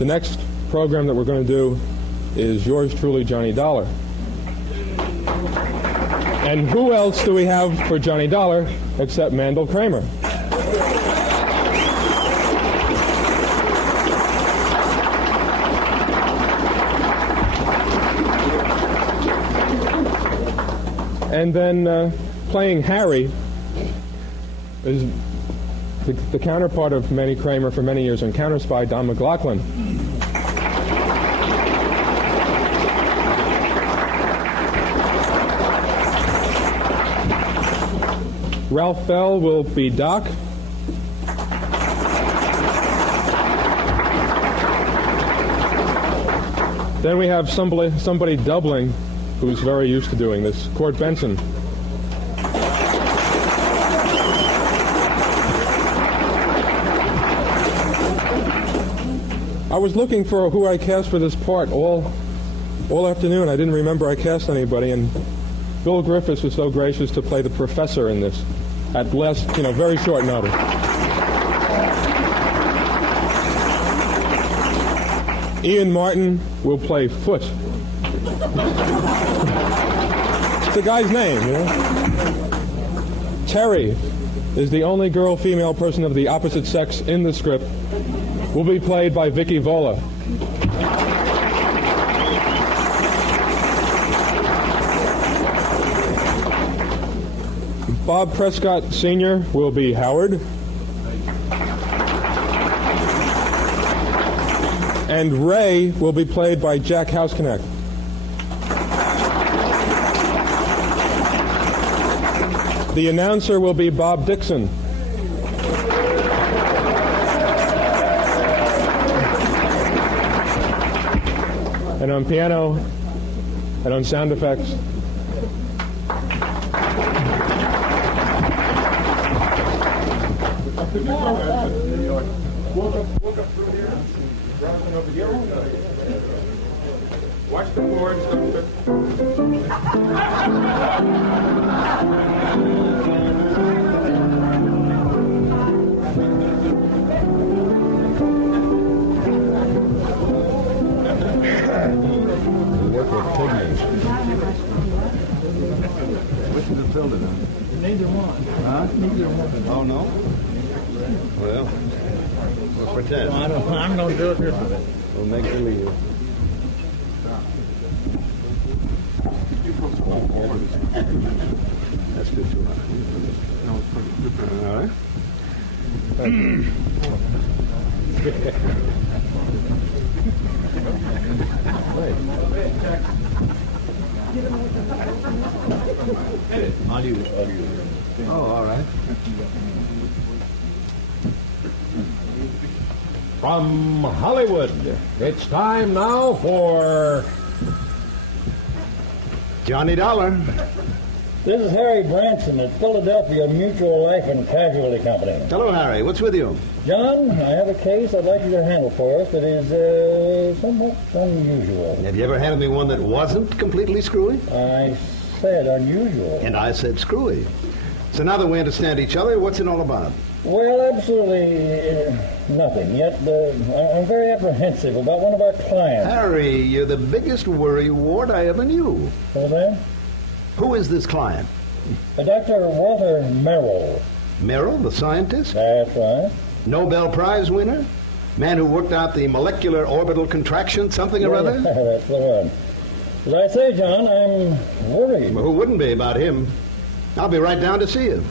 The next program that we're going to do is yours truly, Johnny Dollar. And who else do we have for Johnny Dollar except Mandel Kramer? And then playing Harry is the counterpart of Manny Kramer for many years on Counter Spy, Don McLaughlin. Ralph Bell will be Doc. Then we have somebody doubling who's very used to doing this, Court Benson. I was looking for who I cast for this part all afternoon. I didn't remember I cast anybody, and Bill Griffiths was so gracious to play the professor in this at last, very short notice. Ian Martin will play Foot. It's the guy's name, Terry is the only female person of the opposite sex in the script. Will be played by Vicky Vola. Bob Prescott Sr. will be Howard. And Ray will be played by Jack Houseknecht. The announcer will be Bob Dixon. And on piano and on sound effects, walk up through here. Jonathan over here. Watch the boards. Work with pygmies. Which is the filter then? Neither one. Huh? Neither one. Oh, no? Well, we'll pretend. I'm going to do it this way. We'll make believe. That's good too much. All right. I'll use it. Oh, all right. From Hollywood, it's time now for Johnny Dollar. This is Harry Branson at Philadelphia Mutual Life and Casualty Company. Hello, Harry. What's with you? John, I have a case I'd like you to handle for us that is somewhat unusual. Have you ever handed me one that wasn't completely screwy? I said unusual. And I said screwy. So now that we understand each other, what's it all about? Well, absolutely nothing. Yet I'm very apprehensive about one of our clients. Harry, you're the biggest worrywart I ever knew. What's that? Who is this client? Dr. Walter Merrill. Merrill, the scientist? That's right. Nobel Prize winner? Man who worked out the molecular orbital contraction, something or other? That's the one. As I say, John, I'm worried. Well, who wouldn't be about him? I'll be right down to see you.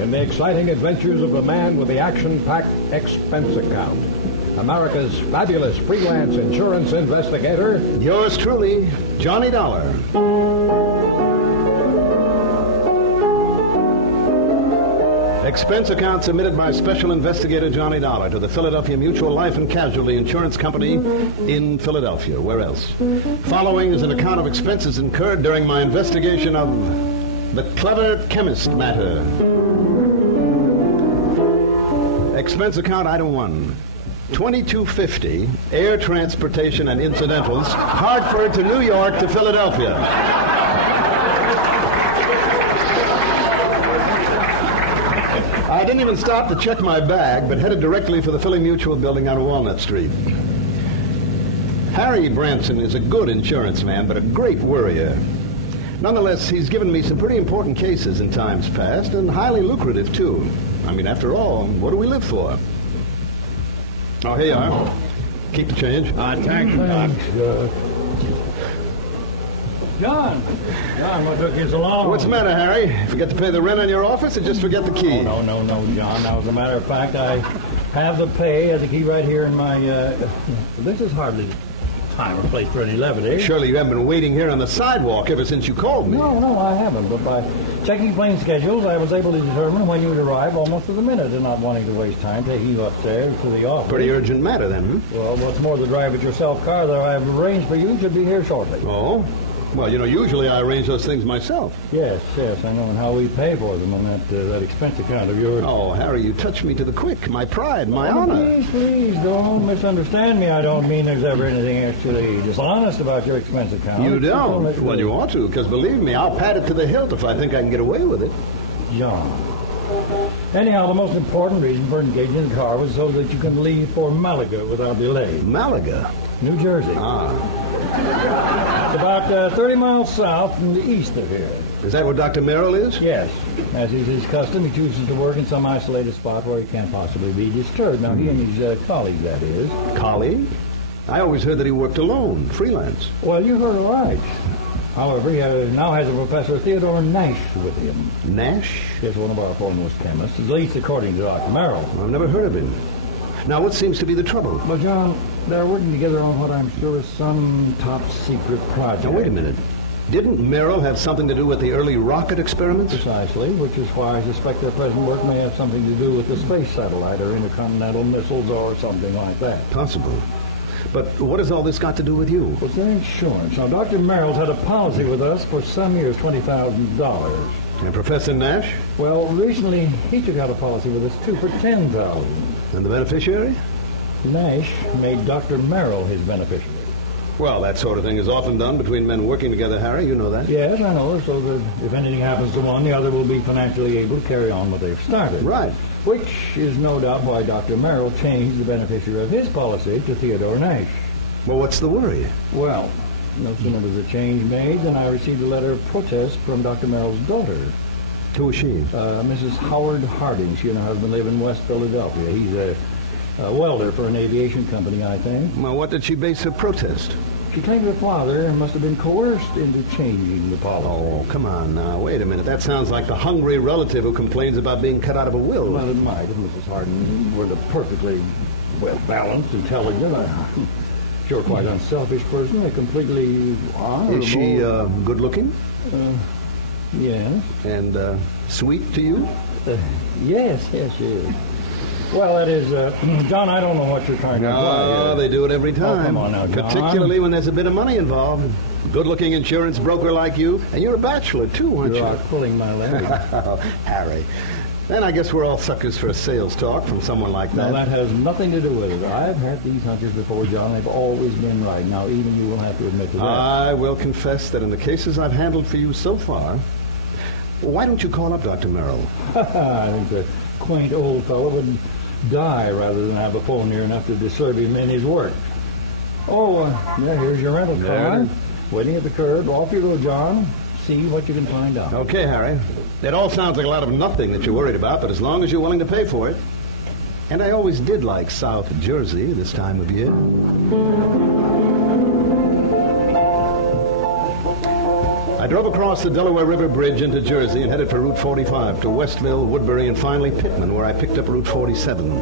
In the exciting adventures of a man with the action-packed expense account, America's fabulous freelance insurance investigator, Yours truly, Johnny Dollar. Expense account submitted by Special Investigator Johnny Dollar to the Philadelphia Mutual Life and Casualty Insurance Company in Philadelphia. Where else? Following is an account of expenses incurred during my investigation of the clever chemist matter. Expense account item 1. $22.50, air transportation and incidentals, Hartford to New York to Philadelphia. didn't even stop to check my bag, but headed directly for the Philly Mutual building on Walnut Street. Harry Branson is a good insurance man, but a great worrier. Nonetheless, he's given me some pretty important cases in times past, and highly lucrative, too. I mean, after all, what do we live for? Oh, here you are. Keep the change. Thanks, Doc. John, what took you so long? What's the matter, Harry? Forget to pay the rent on your office, or just forget the key? Oh, no, John. Now, as a matter of fact, I have the pay at the key right here in my, this is hardly time or place for any levity. Surely you haven't been waiting here on the sidewalk ever since you called me. No, I haven't. But by checking plane schedules, I was able to determine when you would arrive almost to the minute, and not wanting to waste time taking you upstairs to the office. Pretty urgent matter, then, Well, what's more, the drive at your self-car that I have arranged for you should be here shortly. Oh? Well, usually I arrange those things myself. Yes, I know, and how we pay for them on that expense account of yours. Oh, Harry, you touch me to the quick. My pride, my honor. Please, don't misunderstand me. I don't mean there's ever anything actually dishonest about your expense account. You don't? Well, you ought to, because believe me, I'll pat it to the hilt if I think I can get away with it. John. Anyhow, the most important reason for engaging the car was so that you can leave for Malaga without delay. Malaga? New Jersey. It's about 30 miles south and east of here. Is that where Dr. Merrill is? Yes. As is his custom, he chooses to work in some isolated spot where he can't possibly be disturbed. Now, he and his colleagues, that is. Colleague? I always heard that he worked alone, freelance. Well, you heard right. However, he now has a Professor Theodore Nash with him. Nash? He's one of our foremost chemists, at least according to Dr. Merrill. I've never heard of him. Now, what seems to be the trouble? Well, John, they're working together on what I'm sure is some top-secret project. Now, wait a minute. Didn't Merrill have something to do with the early rocket experiments? Precisely, which is why I suspect their present work may have something to do with the space satellite or intercontinental missiles or something like that. Possible. But what has all this got to do with you? What's their insurance? Now, Dr. Merrill's had a policy with us for some years, $20,000. And Professor Nash? Well, recently he took out a policy with us, too, for $10,000. And the beneficiary? Nash made Dr. Merrill his beneficiary. Well, that sort of thing is often done between men working together, Harry. You know that. Yes, I know, so that if anything happens to one, the other will be financially able to carry on what they've started. Right. Which is no doubt why Dr. Merrill changed the beneficiary of his policy to Theodore Nash. Well, what's the worry? Well, no sooner was the change made than I received a letter of protest from Dr. Merrill's daughter. Who is she? Mrs. Howard Harding. She and her husband live in West Philadelphia. He's a welder for an aviation company, I think. Well, what did she base her protest? She claimed her father must have been coerced into changing the policy. Oh, come on now. Wait a minute. That sounds like the hungry relative who complains about being cut out of a will. Well, it might if Mrs. Harding were a perfectly well-balanced, intelligent, sure quite unselfish person, a completely honorable... Is she good-looking? Yes. And sweet to you? Yes, she is. Well, that is, John, I don't know what you're trying to imply. Oh, they do it every time. Oh, come on now, John. Particularly when there's a bit of money involved. Good-looking insurance broker like you, and you're a bachelor, too, aren't you? You're pulling my leg. Oh, Harry. Then I guess we're all suckers for a sales talk from someone like that. No, that has nothing to do with it. I've had these hunters before, John. They've always been right. Now, even you will have to admit to that. I will confess that in the cases I've handled for you so far, why don't you call up Dr. Merrill? I think the quaint old fellow would die rather than have a phone near enough to disturb him in his work. Oh, yeah, here's your rental car. Waiting at the curb. Off you go, John. See what you can find out. Okay, Harry. It all sounds like a lot of nothing that you're worried about, but as long as you're willing to pay for it. And I always did like South Jersey this time of year. I drove across the Delaware River Bridge into Jersey and headed for Route 45 to Westville, Woodbury, and finally Pittman, where I picked up Route 47.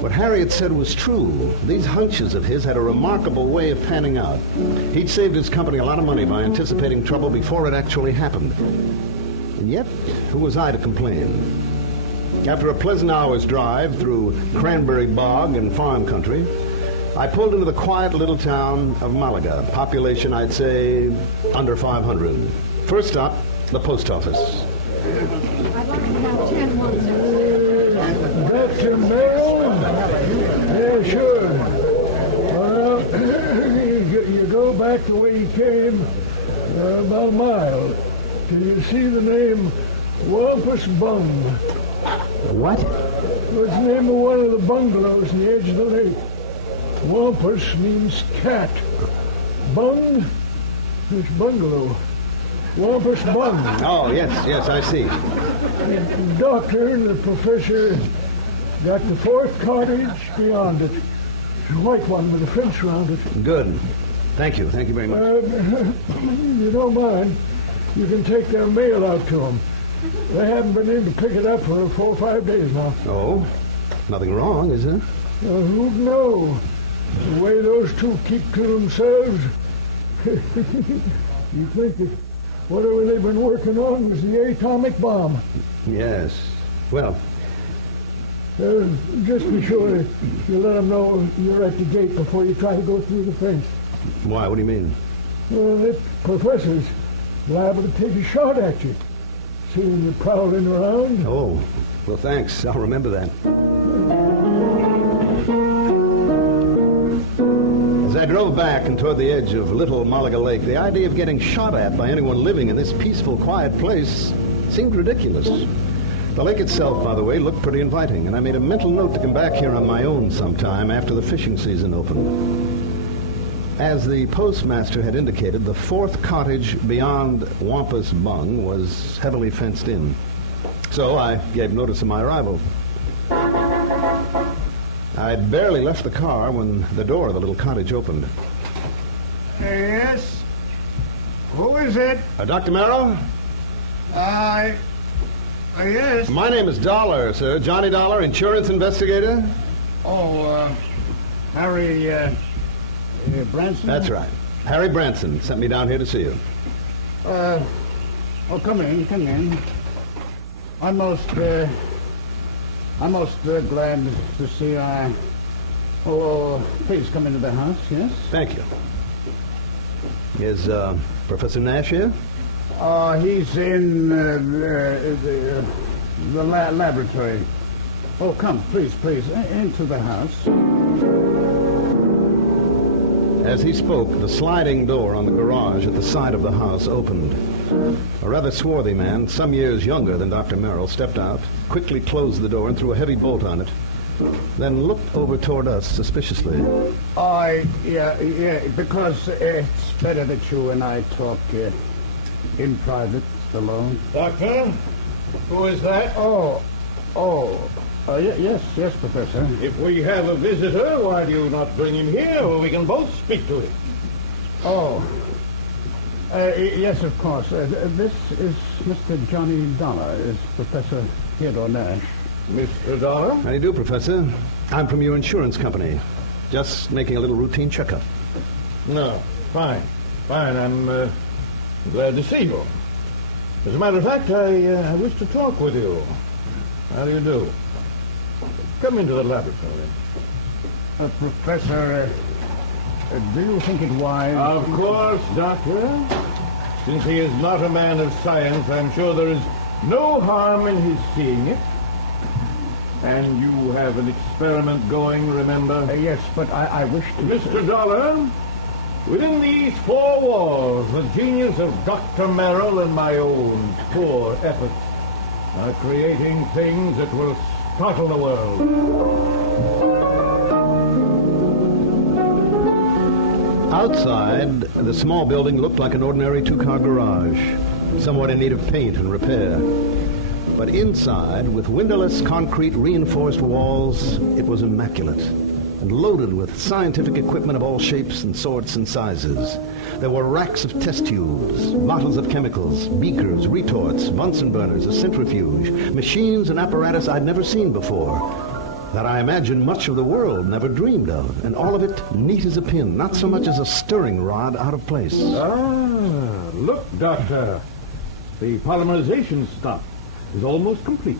What Harry had said was true. These hunches of his had a remarkable way of panning out. He'd saved his company a lot of money by anticipating trouble before it actually happened. And yet, who was I to complain? After a pleasant hour's drive through cranberry bog and farm country, I pulled into the quiet little town of Malaga, population, I'd say, under 500. First stop, the post office. I'd like to have 10 ones. Dr. Merrill? Yeah, sure. Well, you go back the way you came, about a mile, till you see the name Wampus Bung. What? It's the name of one of the bungalows on the edge of the lake. Wampus means cat. Bung is bungalow. Wampus Bung. Oh, yes, I see. The doctor and the professor got the fourth cottage beyond it. It's a white one with a fence around it. Good. Thank you very much. You don't mind, you can take their mail out to them. They haven't been in to pick it up for 4 or 5 days now. Oh, nothing wrong, is there? Who'd know? The way those two keep to themselves, you think that whatever they've been working on was the atomic bomb. Yes. Well, Just be sure you let them know you're at the gate before you try to go through the fence. why? What do you mean? Well, the professor's liable to take a shot at you, seeing you prowling around. Oh, well, thanks. I'll remember that. As I drove back and toward the edge of Little Malaga Lake, the idea of getting shot at by anyone living in this peaceful, quiet place seemed ridiculous. The lake itself, by the way, looked pretty inviting, and I made a mental note to come back here on my own sometime after the fishing season opened. As the postmaster had indicated, the fourth cottage beyond Wampus Bung was heavily fenced in. So I gave notice of my arrival. I'd barely left the car when the door of the little cottage opened. Yes? Who is it? Dr. Merrill? Yes. My name is Dollar, sir. Johnny Dollar, insurance investigator. Harry, Branson? That's right. Harry Branson sent me down here to see you. Come in. I'm most glad to see please come into the house, yes? Thank you. Is Professor Nash here? He's in the laboratory. Oh, come, please, into the house. As he spoke, the sliding door on the garage at the side of the house opened. A rather swarthy man, some years younger than Dr. Merrill, stepped out, quickly closed the door and threw a heavy bolt on it, then looked over toward us suspiciously. Yeah, because it's better that you and I talk in private, alone. Doctor, who is that? Yes, Professor. If we have a visitor, why do you not bring him here where we can both speak to him? Yes, of course. This is Mr. Johnny Dollar, is Professor Theodore Nash. Mr. Dollar? How do you do, Professor? I'm from your insurance company. Just making a little routine checkup. No, fine. I'm glad to see you. As a matter of fact, I wish to talk with you. How do you do? Come into the laboratory. Professor, do you think it wise? Of course, Doctor. Since he is not a man of science, I'm sure there is no harm in his seeing it. And you have an experiment going, remember? Yes, but I wish to... Mr. Dollar, within these four walls, the genius of Dr. Merrill and my own poor efforts are creating things that will startle the world. Outside, the small building looked like an ordinary two-car garage, somewhat in need of paint and repair. But inside, with windowless concrete reinforced walls, it was immaculate and loaded with scientific equipment of all shapes and sorts and sizes. There were racks of test tubes, bottles of chemicals, beakers, retorts, Bunsen burners, a centrifuge, machines and apparatus I'd never seen before, that I imagine much of the world never dreamed of, and all of it neat as a pin, not so much as a stirring rod out of place. Look, Doctor. The polymerization stop is almost complete.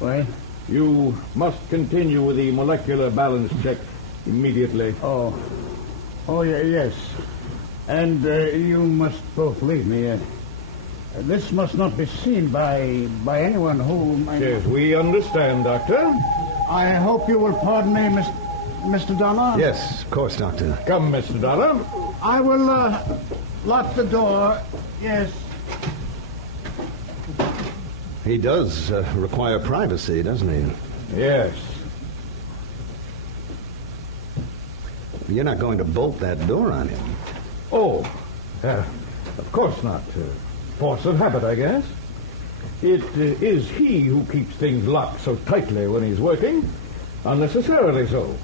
Well? You must continue with the molecular balance check immediately. Yes. And you must both leave me. This must not be seen by anyone who... Yes, we understand, Doctor. I hope you will pardon me, Mr. Dollar. Yes, of course, Doctor. Come, Mr. Dollar. I will lock the door. Yes. He does require privacy, doesn't he? Yes. You're not going to bolt that door on him. Oh, of course not. Force of habit, I guess. It is he who keeps things locked so tightly when he's working, unnecessarily so.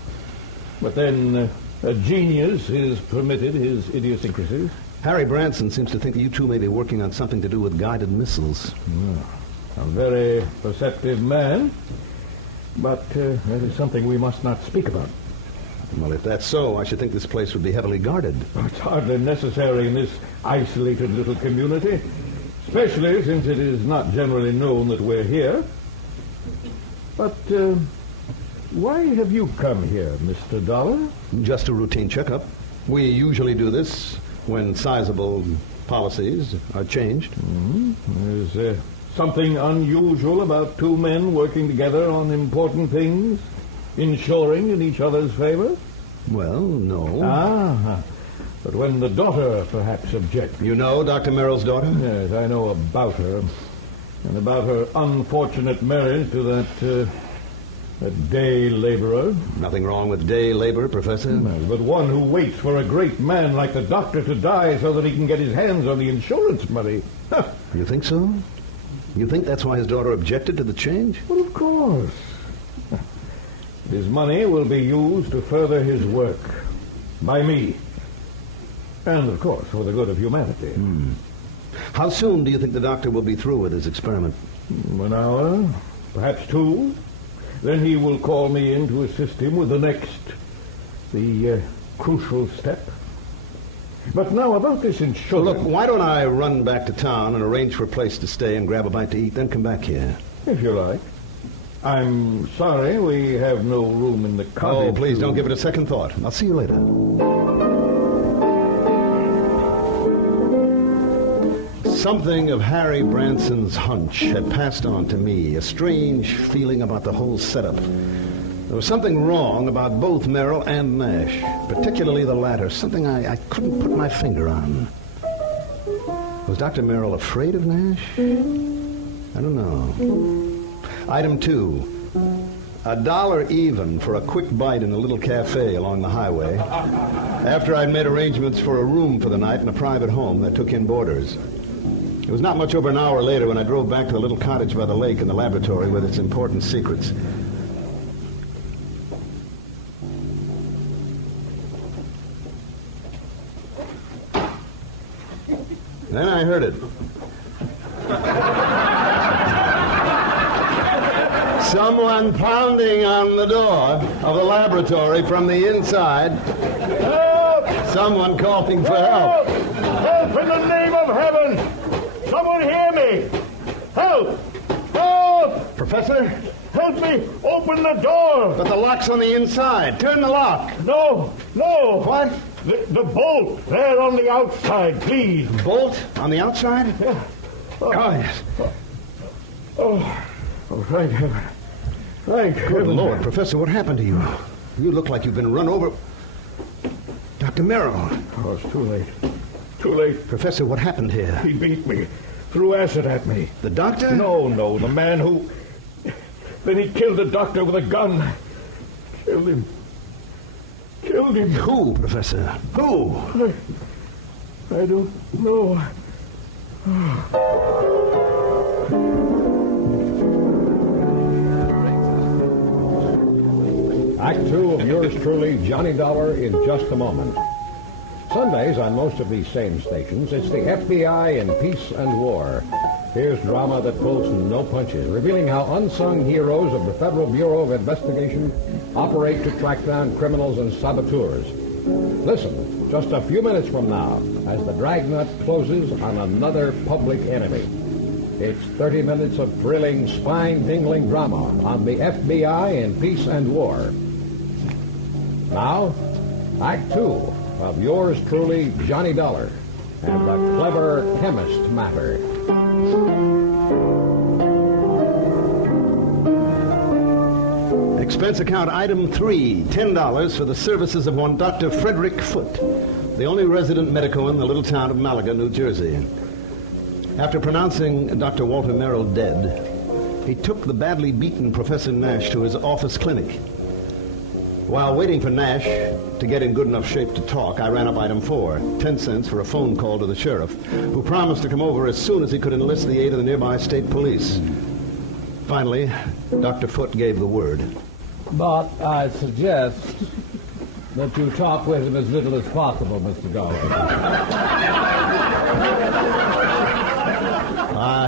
But then a genius is permitted his idiosyncrasies. Harry Branson seems to think that you two may be working on something to do with guided missiles. A very perceptive man, but that is something we must not speak about. Well, if that's so, I should think this place would be heavily guarded. It's hardly necessary in this isolated little community, especially since it is not generally known that we're here. But why have you come here, Mr. Dollar? Just a routine checkup. We usually do this when sizable policies are changed. Is there something unusual about two men working together on important things, insuring in each other's favor? Well, no. But when the daughter perhaps objects. You know Dr. Merrill's daughter? Yes, I know about her. And about her unfortunate marriage to that day laborer. Nothing wrong with day labor, Professor. But one who waits for a great man like the doctor to die so that he can get his hands on the insurance money. You think so? You think that's why his daughter objected to the change? Well, of course. His money will be used to further his work. By me. And, of course, for the good of humanity. How soon do you think the doctor will be through with his experiment? 1 hour, perhaps 2. Then he will call me in to assist him with the crucial step. But now about this insurance... Look, why don't I run back to town and arrange for a place to stay and grab a bite to eat, then come back here? If you like. I'm sorry we have no room in the cottage. Oh, please don't give it a second thought. I'll see you later. Something of Harry Branson's hunch had passed on to me, a strange feeling about the whole setup. There was something wrong about both Merrill and Nash, particularly the latter, something I couldn't put my finger on. Was Dr. Merrill afraid of Nash? I don't know. Item 2, $1 even for a quick bite in a little cafe along the highway after I'd made arrangements for a room for the night in a private home that took in boarders. It was not much over an hour later when I drove back to the little cottage by the lake and the laboratory with its important secrets. Then I heard it. Someone pounding on the door of the laboratory from the inside. Help! Someone calling for help. Help in the name of heaven! Someone hear me! Help! Help! Professor? Help me! Open the door! But the lock's on the inside. Turn the lock. No! No! What? The bolt! There on the outside, please! Bolt on the outside? Oh, yes. Oh, thank heaven. Thank Good heaven. Lord, Professor, what happened to you? You look like you've been run over. Dr. Merrill. Oh, it's too late. Too late. Professor, what happened here? He beat me. Threw acid at me. The doctor? No, the man who... Then he killed the doctor with a gun. Killed him. Killed him. Who, Professor? Who? I don't know. Act 2 of yours truly, Johnny Dollar, in just a moment. Sundays on most of these same stations, it's the FBI in Peace and War. Here's drama that pulls no punches, revealing how unsung heroes of the Federal Bureau of Investigation operate to track down criminals and saboteurs. Listen, just a few minutes from now, as the dragnet closes on another public enemy. It's 30 minutes of thrilling, spine-tingling drama on the FBI in Peace and War. Now, Act 2 of yours truly, Johnny Dollar, and the clever Chemist matter. Expense account item 3, $10 for the services of one Dr. Frederick Foote, the only resident medico in the little town of Malaga, New Jersey. After pronouncing Dr. Walter Merrill dead, He took the badly beaten Professor Nash to his office clinic. While waiting for Nash to get in good enough shape to talk, I ran up item 4, 10 cents for a phone call to the sheriff, who promised to come over as soon as he could enlist the aid of the nearby state police. Finally, Dr. Foote gave the word. But I suggest that you talk with him as little as possible, Mr. Dollar.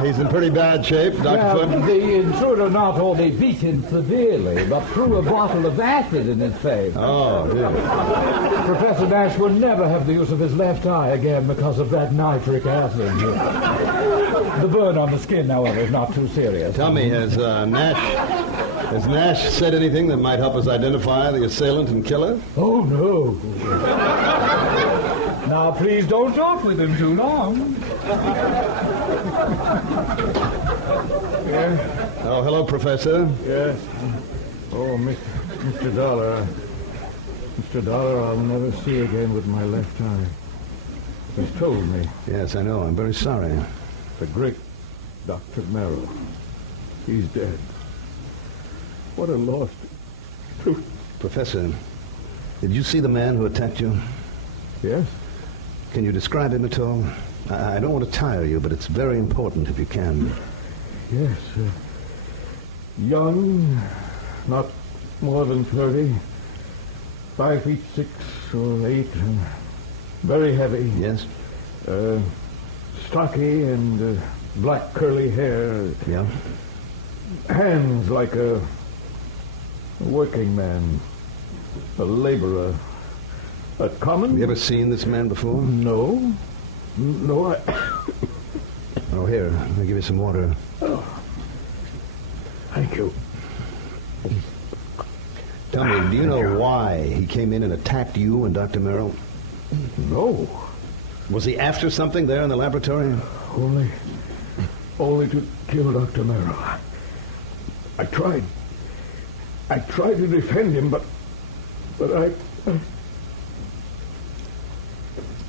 He's in pretty bad shape, Dr. Foote. The intruder not only beat him severely, but threw a bottle of acid in his face. Oh, dear. Professor Nash will never have the use of his left eye again because of that nitric acid. The burn on the skin, however, is not too serious. Tell me, has Nash said anything that might help us identify the assailant and killer? Oh, no. Now, please don't talk with him too long. Yes, Oh, hello, Professor. yes. Oh, Mr. Dollar. Mr. Dollar, I'll never see again with my left eye. He's told me. Yes, I know. I'm very sorry. The great Dr. Merrill. He's dead. What a loss. Professor, did you see the man who attacked you? Yes? Can you describe him at all? I don't want to tire you, but it's very important if you can. Yes. Young, not more than 30. 5 feet 6 or 8. Very heavy. Yes? Stocky and black curly hair. Yeah? Hands like a working man. A laborer. A common... Have you ever seen this man before? No. No, I... Oh, here. Let me give you some water. Thank you. Tell me, do you know why he came in and attacked you and Dr. Merrill? No. Was he after something there in the laboratory? Only to kill Dr. Merrill. I tried to defend him, but I...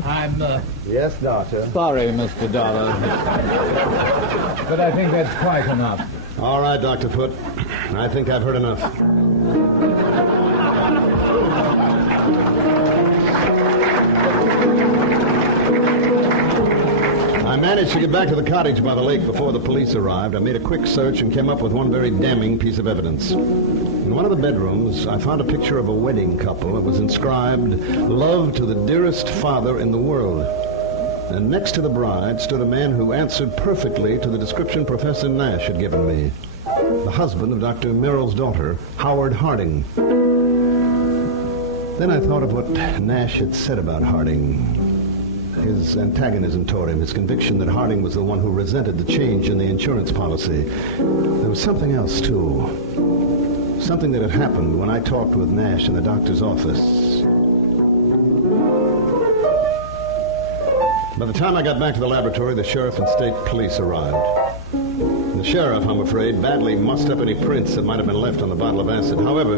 I'm Yes, Doctor. sorry, Mr. Dollar. But I think that's quite enough. All right, Dr. Foote. I think I've heard enough. I managed to get back to the cottage by the lake before the police arrived. I made a quick search and came up with one very damning piece of evidence. In one of the bedrooms, I found a picture of a wedding couple. It was inscribed, "Love to the dearest father in the world." And next to the bride stood a man who answered perfectly to the description Professor Nash had given me. The husband of Dr. Merrill's daughter, Howard Harding. Then I thought of what Nash had said about Harding. His antagonism toward him, his conviction that Harding was the one who resented the change in the insurance policy. There was something else, too. Something that had happened when I talked with Nash in the doctor's office. By the time I got back to the laboratory, the sheriff and state police arrived. The sheriff, I'm afraid, badly mussed up any prints that might have been left on the bottle of acid. However,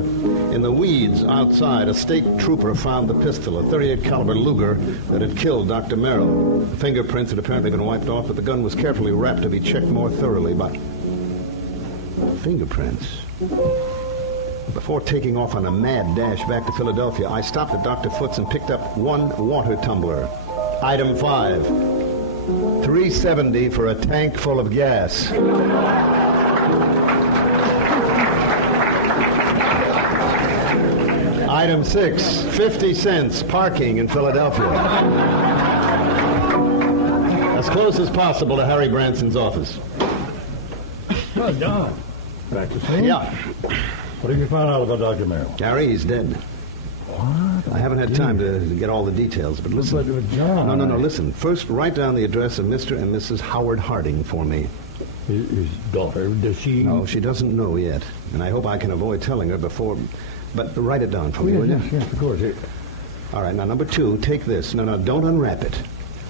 in the weeds outside, a state trooper found the pistol, a .38 caliber Luger that had killed Dr. Merrill. The fingerprints had apparently been wiped off, but the gun was carefully wrapped to be checked more thoroughly by fingerprints. Before taking off on a mad dash back to Philadelphia, I stopped at Dr. Foote's and picked up one water tumbler. Item 5, $3.70 for a tank full of gas. Item 6, 50 cents parking in Philadelphia. As close as possible to Harry Branson's office. Well done. Back to school? Yeah. What have you found out about Dr. Merrill? Gary, he's dead. What? I haven't had time to get all the details, but listen. But, John... No, listen. First, write down the address of Mr. and Mrs. Howard Harding for me. His daughter, does she... No, she doesn't know yet, and I hope I can avoid telling her before... But write it down for me, will you? Yes, of course. All right, now, number 2, take this. No, don't unwrap it.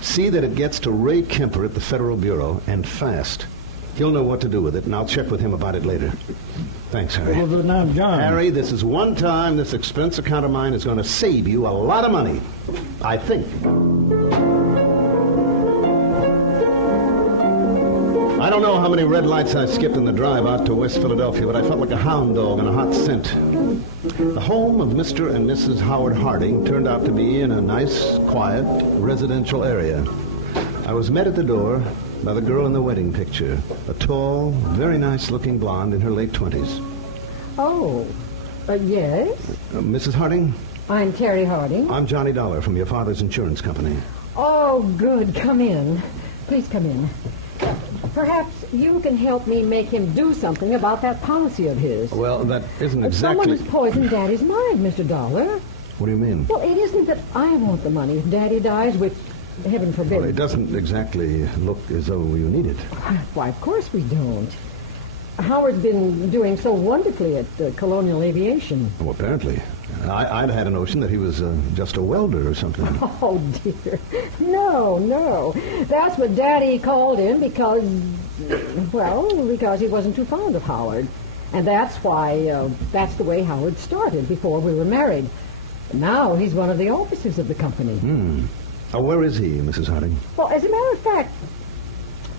See that it gets to Ray Kemper at the Federal Bureau, and fast. He'll know what to do with it, and I'll check with him about it later. Thanks, Harry. Well, but now, John... Harry, this is one time this expense account of mine is going to save you a lot of money. I think. I don't know how many red lights I skipped in the drive out to West Philadelphia, but I felt like a hound dog on a hot scent. The home of Mr. and Mrs. Howard Harding turned out to be in a nice, quiet, residential area. I was met at the door by the girl in the wedding picture, a tall, very nice-looking blonde in her late 20s. Oh, yes? Mrs. Harding? I'm Terry Harding. I'm Johnny Dollar from your father's insurance company. Oh, good. Come in. Please come in. Perhaps you can help me make him do something about that policy of his. Well, that isn't Someone exactly... has poisoned Daddy's mind, Mr. Dollar. What do you mean? Well, it isn't that I want the money if Daddy dies, which, heaven forbid. Well, it doesn't exactly look as though you need it. Why, of course we don't. Howard's been doing so wonderfully at Colonial Aviation. Oh, apparently. I'd had a notion that he was just a welder or something. Oh, dear. No. That's what Daddy called him because he wasn't too fond of Howard. And that's why, that's the way Howard started before we were married. Now he's one of the officers of the company. Where is he, Mrs. Harding? Well, as a matter of fact,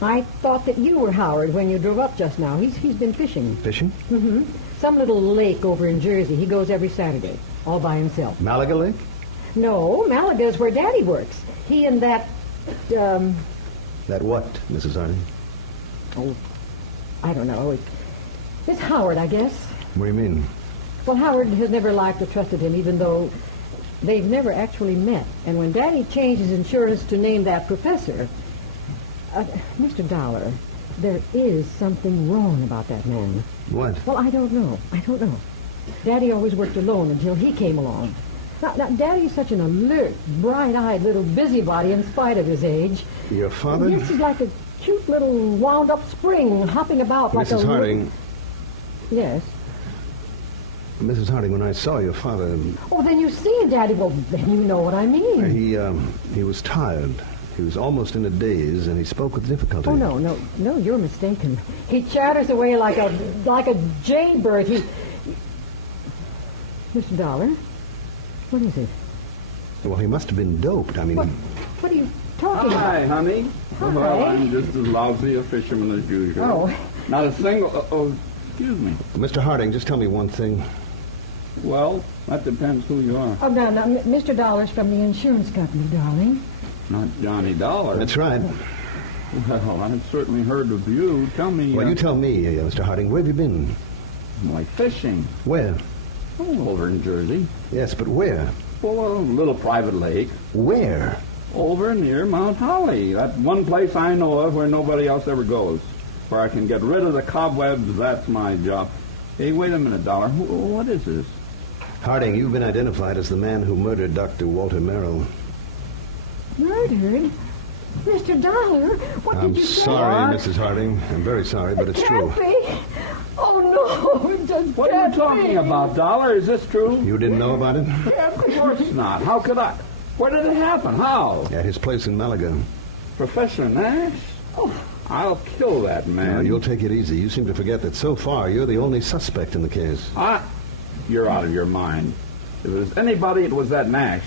I thought that you were Howard when you drove up just now. He's been fishing. Fishing? Mm-hmm. Some little lake over in Jersey. He goes every Saturday, all by himself. Malaga Lake? No, Malaga's where Daddy works. He and that, That what, Mrs. Harding? Oh, I don't know. It's Howard, I guess. What do you mean? Well, Howard has never liked or trusted him, even though they've never actually met. And when Daddy changed his insurance to name that professor, Mr. Dollar, there is something wrong about that man. What? Well, I don't know. Daddy always worked alone until he came along. Now, Daddy's such an alert, bright-eyed little busybody in spite of his age. Your father? Yes, he's like a cute little wound-up spring hopping about like a... Mrs. Harding. Yes? Mrs. Harding, when I saw your father... Oh, then you see, Daddy. Well, then you know what I mean. He was tired. He was almost in a daze, and he spoke with difficulty. Oh, no, you're mistaken. He chatters away like a jaybird. Mr. Dollar, what is it? Well, he must have been doped. I mean... What are you talking about? Hi, honey. Hi. Well, I'm just as lousy a fisherman as usual. Oh. Not a single... excuse me. Mr. Harding, just tell me one thing. Well, that depends who you are. Oh, no, Mr. Dollar's from the insurance company, darling. Not Johnny Dollar. That's right. Well, I've certainly heard of you. Tell me... Well, you tell me, Mr. Harding, where have you been? Like fishing. Where? Oh, over in Jersey. Yes, but where? Well, a little private lake. Where? Over near Mount Holly. That one place I know of where nobody else ever goes. Where I can get rid of the cobwebs, that's my job. Hey, wait a minute, Dollar. What is this? Harding, you've been identified as the man who murdered Dr. Walter Merrill. Murdered? Mr. Dollar, what did you say? I'm sorry, Mrs. Harding. I'm very sorry, but it's true. Be. Oh, no, it just What are you talking about, Dollar? Is this true? You didn't know about it? Of course not. How could I? Where did it happen? How? At his place in Malaga. Professor Nash? Oh, I'll kill that man. Now, you'll take it easy. You seem to forget that so far you're the only suspect in the case. You're out of your mind. If it was anybody, it was that Nash.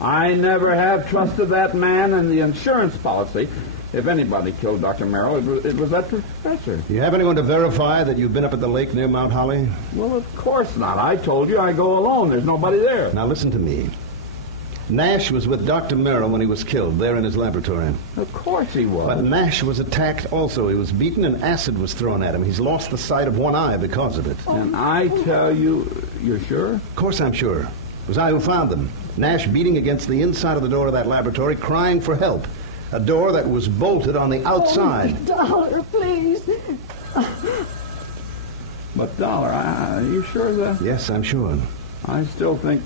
I never have trusted that man and the insurance policy. If anybody killed Dr. Merrill, it was that professor. Do you have anyone to verify that you've been up at the lake near Mount Holly? Well, of course not. I told you I go alone. There's nobody there. Now, listen to me. Nash was with Dr. Merrill when he was killed, there in his laboratory. Of course he was. But Nash was attacked also. He was beaten and acid was thrown at him. He's lost the sight of one eye because of it. And I tell you, you're sure? Of course I'm sure. It was I who found them. Nash beating against the inside of the door of that laboratory, crying for help. A door that was bolted on the outside. Oh, Dollar, please. But, Dollar, are you sure of that? Yes, I'm sure. I still think...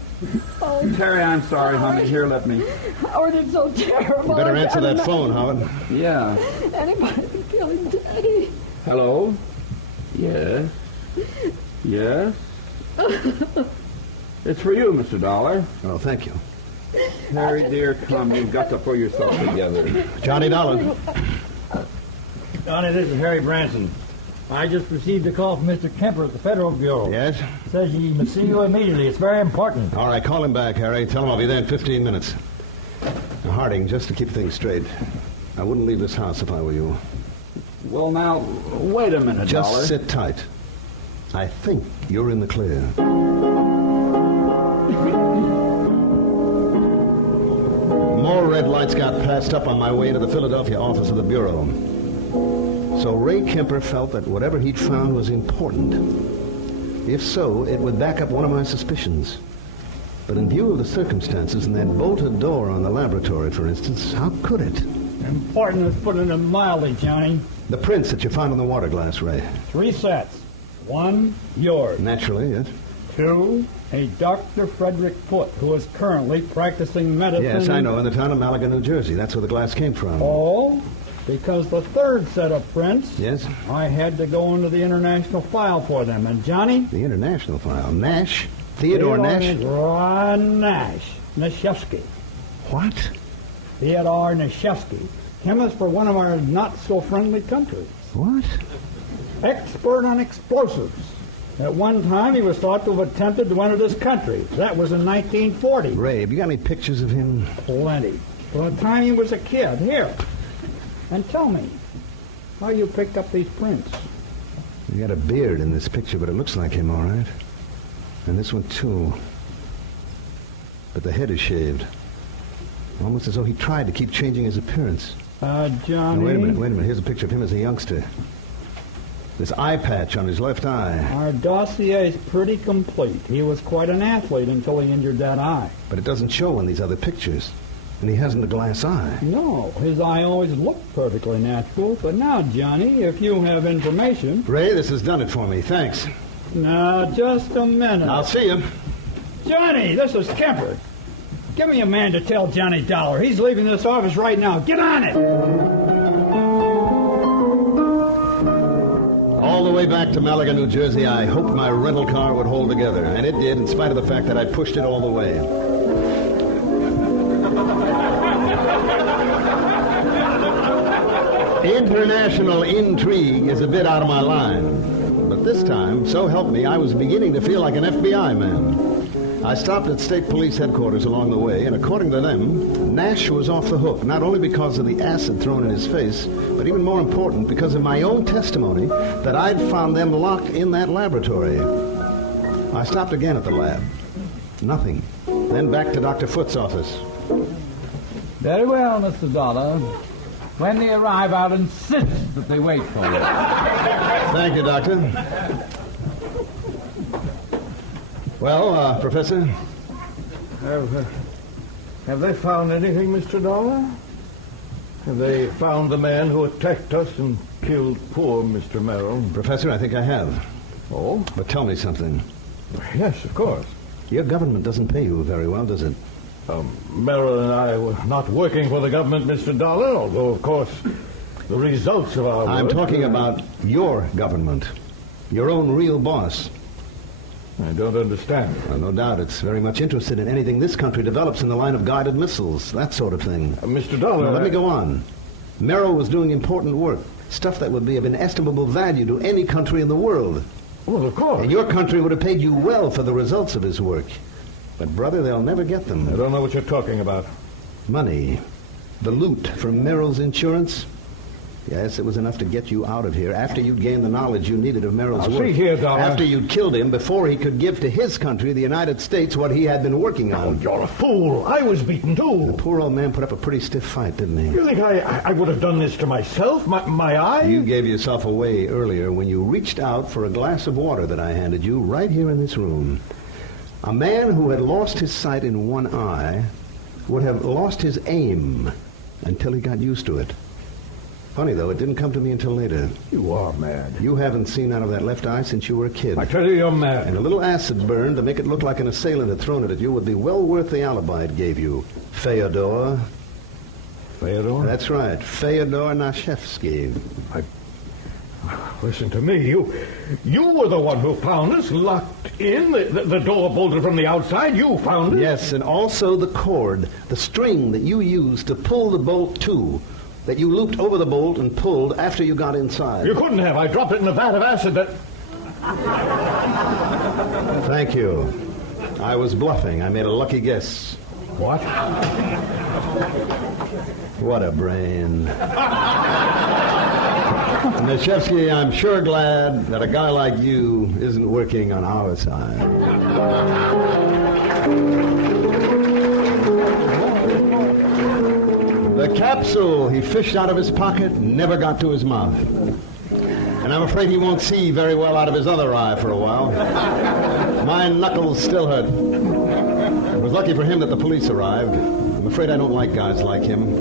Terry, I'm sorry, honey. Here, let me... Howard, it's so terrible. You better answer that phone, Howard. Yeah. Anybody can kill him, Daddy. Hello? Yes? Yes? It's for you, Mr. Dollar. Oh, thank you. Harry, dear, come. You've got to pull yourself together. Johnny Dollar. Johnny, this is Harry Branson. I just received a call from Mr. Kemper at the Federal Bureau. Yes? Says he must see you immediately. It's very important. All right, call him back, Harry. Tell him I'll be there in 15 minutes. Now, Harding, just to keep things straight, I wouldn't leave this house if I were you. Well, now, wait a minute, Just Dollar. sit tight. I think you're in the clear. More red lights got passed up on my way to the Philadelphia office of the Bureau. So Ray Kemper felt that whatever he'd found was important. If so, it would back up one of my suspicions. But in view of the circumstances and that bolted door on the laboratory, for instance, how could it? Important is putting it mildly, Johnny. The prints that you found on the water glass, Ray. 3 sets. 1, yours. Naturally, yes. 2, a Dr. Frederick Foote, who is currently practicing medicine. Yes, I know, in the town of Malaga, New Jersey. That's where the glass came from. Oh, because the 3rd set of prints, Yes? I had to go into the international file for them. And Johnny? The international file. Nash? Theodore Nash? Nash. Nashevsky. What? Theodore Nashevsky. Chemist for one of our not-so-friendly countries. What? Expert on explosives. At one time, he was thought to have attempted to enter this country. That was in 1940. Ray, have you got any pictures of him? Plenty. From the time he was a kid. Here. And tell me, how you picked up these prints? He got a beard in this picture, but it looks like him, all right. And this one, too. But the head is shaved. Almost as though he tried to keep changing his appearance. Johnny... Now, wait a minute. Here's a picture of him as a youngster. This eye patch on his left eye. Our dossier is pretty complete. He was quite an athlete until he injured that eye. But it doesn't show in these other pictures. And he hasn't a glass eye. No, his eye always looked perfectly natural. But now, Johnny, if you have information... Ray, this has done it for me. Thanks. Now, just a minute. I'll see you. Johnny, this is Kemper. Give me a man to tell Johnny Dollar. He's leaving this office right now. Get on it! All the way back to Malaga, New Jersey, I hoped my rental car would hold together. And it did, in spite of the fact that I pushed it all the way. International intrigue is a bit out of my line. But this time, so help me, I was beginning to feel like an FBI man. I stopped at State Police headquarters along the way, and according to them, Nash was off the hook, not only because of the acid thrown in his face, but even more important, because of my own testimony that I'd found them locked in that laboratory. I stopped again at the lab. Nothing. Then back to Dr. Foote's office. Very well, Mr. Dollar. When they arrive, I'll insist that they wait for you. Thank you, Doctor. Well, Professor? Have they found anything, Mr. Dollar? Have they found the man who attacked us and killed poor Mr. Merrill? Professor, I think I have. Oh? But tell me something. Yes, of course. Your government doesn't pay you very well, does it? Merrill and I were not working for the government, Mr. Dollar, although, of course, the results of our work... I'm talking about your government. Your own real boss. I don't understand. Well, no doubt it's very much interested in anything this country develops in the line of guided missiles, that sort of thing. Mr. Dollar... Now, let me go on. Merrill was doing important work, stuff that would be of inestimable value to any country in the world. Well, of course. And your country would have paid you well for the results of his work. But, brother, they'll never get them. I don't know what you're talking about. Money. The loot from Merrill's insurance. Yes, it was enough to get you out of here after you'd gained the knowledge you needed of Merrill's work. See here, Dollar. After you'd killed him before he could give to his country, the United States, what he had been working on. Oh, you're a fool. I was beaten, too. The poor old man put up a pretty stiff fight, didn't he? You think I would have done this to myself? My eye? You gave yourself away earlier when you reached out for a glass of water that I handed you right here in this room. A man who had lost his sight in one eye would have lost his aim until he got used to it. Funny, though, it didn't come to me until later. You are mad. You haven't seen out of that left eye since you were a kid. I tell you, you're mad. And a little acid burn to make it look like an assailant had thrown it at you would be well worth the alibi it gave you. Fyodor. Fyodor? That's right. Fyodor Nashevsky. Listen to me. You were the one who found us locked in. The door bolted from the outside. You found it. Yes, and also the cord, the string that you used to pull the bolt to, that you looped over the bolt and pulled after you got inside. You couldn't have. I dropped it in a vat of acid that... Thank you. I was bluffing. I made a lucky guess. What? What a brain. Nashevsky, I'm sure glad that a guy like you isn't working on our side. The capsule he fished out of his pocket never got to his mouth. And I'm afraid he won't see very well out of his other eye for a while. My knuckles still hurt. It was lucky for him that the police arrived. I'm afraid I don't like guys like him.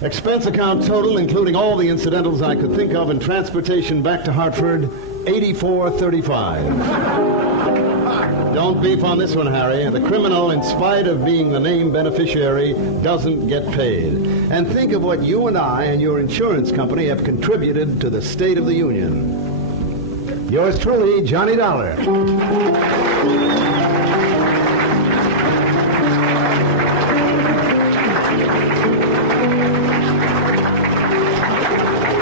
Expense account total, including all the incidentals I could think of, and transportation back to Hartford, $84.35. Don't beef on this one, Harry. The criminal, in spite of being the named beneficiary, doesn't get paid. And think of what you and I and your insurance company have contributed to the State of the Union. Yours truly, Johnny Dollar.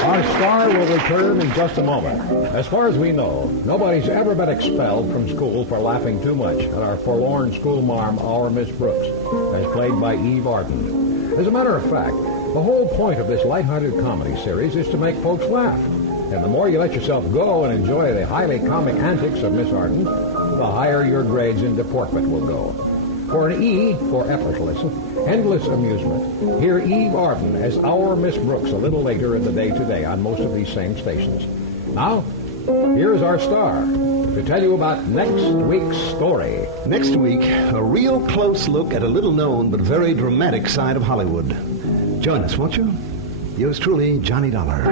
Our star will return in just a moment. As far as we know, nobody's ever been expelled from school for laughing too much at our forlorn school marm, our Miss Brooks, as played by Eve Arden. As a matter of fact, the whole point of this lighthearted comedy series is to make folks laugh. And the more you let yourself go and enjoy the highly comic antics of Miss Arden, the higher your grades in deportment will go. For an E for effortless, endless amusement, hear Eve Arden as our Miss Brooks a little later in the day today on most of these same stations. Now, here's our star to tell you about next week's story. Next week, a real close look at a little-known but very dramatic side of Hollywood. Join us, won't you? Yours truly, Johnny Dollar.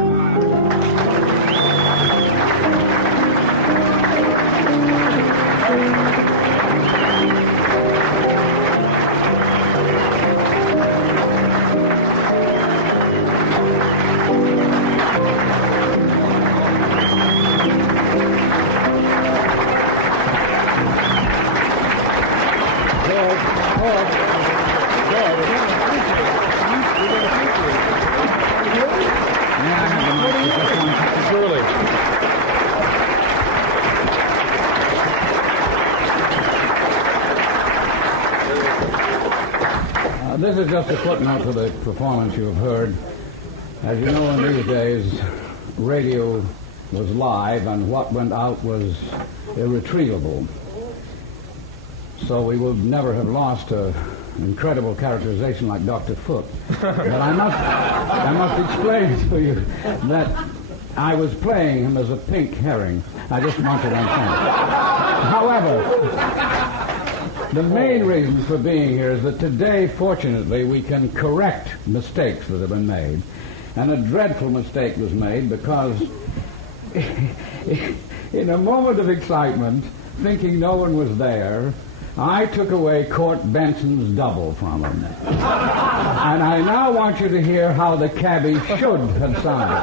This is just a footnote to the performance you have heard. As you know, in these days, radio was live, and what went out was irretrievable. So we would never have lost an incredible characterization like Dr. Foote. But I must explain to you that I was playing him as a pink herring. I just wanted on camera. However, the main reason for being here is that today, fortunately, we can correct mistakes that have been made. And a dreadful mistake was made because in a moment of excitement, thinking no one was there, I took away Court Benson's double from him. And I now want you to hear how the cabbie should have sounded.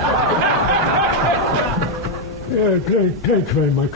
Yeah, thanks very much.